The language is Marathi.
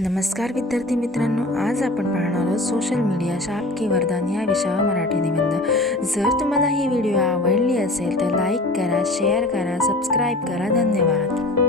नमस्कार विद्यार्थी मित्रांनो, आज आपण पाहणार आहोत सोशल मीडिया शाप की वरदान या विषयावर मराठी निबंध। जर तुम्हाला ही व्हिडिओ आवडली असेल तर लाईक करा, शेअर करा, सबस्क्राईब करा। धन्यवाद।